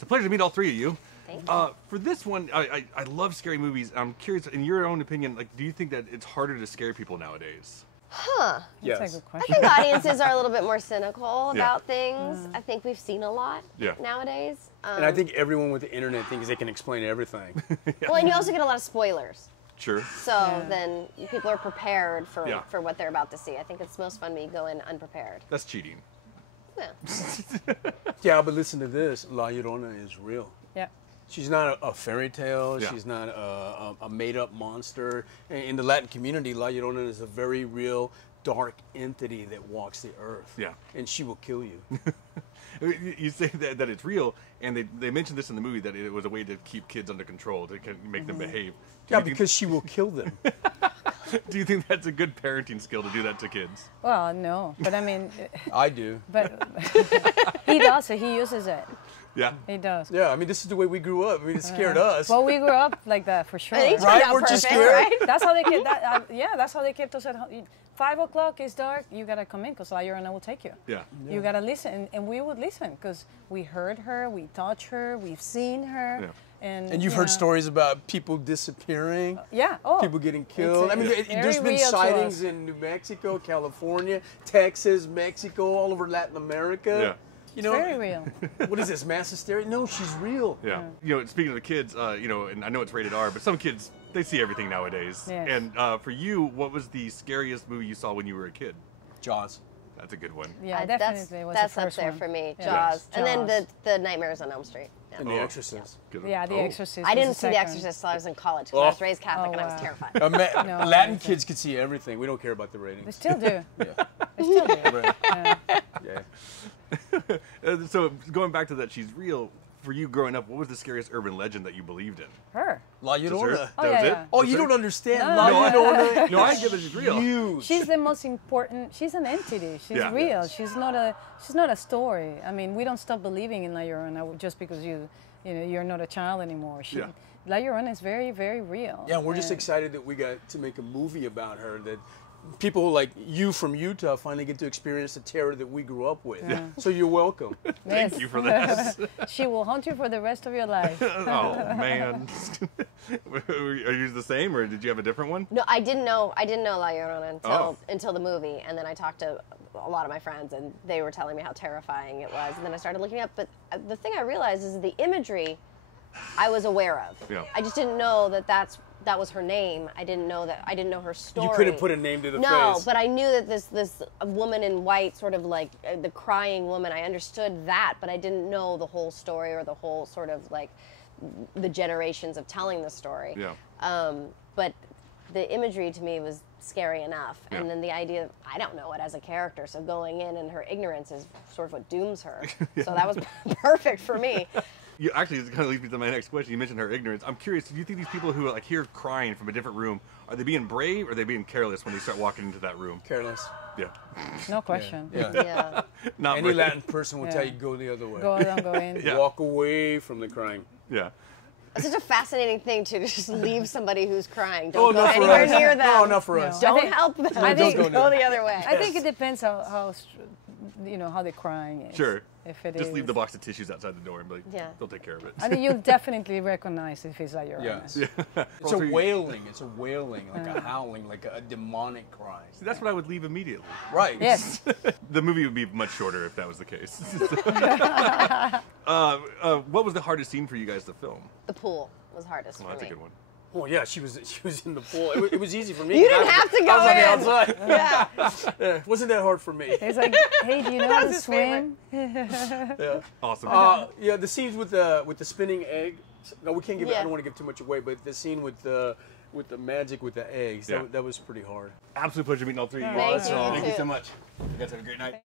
It's a pleasure to meet all three of you. Thank you. For this one, I love scary movies. I'm curious, in your own opinion, like, do you think that it's harder to scare people nowadays? Huh. Yes. That's a good I question. think audiences are a little bit more cynical Yeah. about things. I think we've seen a lot Yeah. nowadays. And I think everyone with the internet thinks they can explain everything. Well, and you also get a lot of spoilers. Sure. So then people are prepared for, Yeah. for what they're about to see. I think it's most fun when you go in unprepared. That's cheating. Yeah. Yeah, but listen to this. La Llorona is real. Yeah. She's not a fairy tale. Yeah. She's not a made-up monster. In the Latin community, La Llorona is a very real, dark entity that walks the earth. Yeah. And she will kill you. You say that it's real, and they mentioned this in the movie, that it was a way to keep kids under control, to make them behave. Do Yeah, you think- because she will kill them. Do you think that's a good parenting skill to do that to kids? Well, no, but I mean, I do. but he does it. He uses it. Yeah. He does. Yeah, I mean, this is the way we grew up. I mean, it scared us. Well, we grew up like that for sure. And he turned Right? out We're just perfect, scared. right? That's how they kept. That's how they kept us at home. 5 o'clock is dark. You gotta come in because La Llorona will take you. Yeah. You gotta listen, and we would listen because we heard her, we touched her, we've seen her, Yeah. And you've you heard know, stories about people disappearing. Yeah. Oh. People getting killed. I mean, It's there's very been real to sightings us. in New Mexico, California, Texas, Mexico, all over Latin America. Yeah. You know, Very real. What is this, mass hysteria? No, she's real. Yeah. You know, speaking of the kids, you know, and I know it's rated R, but some kids, they see everything nowadays. Yes. And for you, what was the scariest movie you saw when you were a kid? Jaws. That's a good one. Yeah, That's definitely was that's the up first there one. for me. Yeah. Jaws. Yes. And then Jaws. the Nightmares on Elm Street. Yeah. And Oh. The Exorcist. Good one. Yeah, The Oh. Exorcist. I was didn't see The second. Exorcist till I was in college because Oh. I was raised Catholic Oh, and I was wow. terrified. No, Latin I- kids can see everything. We don't care about the They ratings. still do. Yeah. They still do. Right. Yeah. Yeah. So going back to that, she's real. For you growing up, what was the scariest urban legend that you believed in? Her. La Just her? Llorona. That Oh, was yeah, it? yeah. Oh, Just you her? don't understand. No, La no, Llorona. No, I get that she's real. Huge. She's the most important. She's an entity. She's Yeah. real. She's not a story. I mean, we don't stop believing in La Llorona just because you're not a child anymore. Yeah. La Llorona is very, very real. Yeah, we're just And- excited that we got to make a movie about her, that people like you from Utah finally get to experience the terror that we grew up with. So you're welcome. Thank Yes. you for this. She will haunt you for the rest of your life. Oh man. Are you the same, or did you have a different one? No, I didn't know La Llorona Oh. until the movie, and then I talked to a lot of my friends, and they were telling me how terrifying it was, and then I started looking up. But the thing I realized is the imagery I was aware of. Yeah. I just didn't know that was her name. I didn't know her story. You couldn't put a name to the No, face. but I knew that this woman in white, sort of like the crying woman. I understood that, but I didn't know the whole story or the whole sort of like the generations of telling the story. Yeah. But the imagery to me was scary enough, Yeah. and then the idea of, I don't know it as a character, so going in and her ignorance is sort of what dooms her. So that was perfect for me. You actually, it kind of leads me to my next question. You mentioned her ignorance. I'm curious. Do you think these people who like hear crying from a different room, are they being brave or are they being careless when they start walking into that room? Careless. Yeah. No question. Yeah. Yeah. Not Any brave. Latin person will tell Yeah. you go the other way. Go in. Yeah. Walk away from the crying. Yeah. It's such a fascinating thing to just leave somebody who's crying. Oh, Don't go not for anywhere us. near them. No, not for us. No. Don't I think- help them. I think- Just go the other way. I think it depends how how the crying is. Sure. If it Just leave is- the box of tissues outside the door and be like, Yeah. they'll take care of it. I think you'll definitely recognize if it's La Llorona. Yes. Yeah. It's a wailing. It's a wailing, like a howling, like a demonic cry. See, that's what I would leave immediately. Right. Yes. The movie would be much shorter if that was the case. What was the hardest scene for you guys to film? The pool was hardest Well, for that's a me. good one. Oh yeah, she was in the pool. It was easy for me. You 'cause didn't I was- have to go I was on the in. outside. Yeah. Yeah, wasn't that hard for me? It's like, hey, do you know how to his swim? Yeah. Awesome. Yeah, the scenes with the spinning egg. No, we can't give. I Yeah. don't want to give too much away, but the scene with the magic with the eggs. Yeah. That was pretty hard. Absolute pleasure meeting all three of you. Thank guys. you. Thank you so much. You guys have a great night.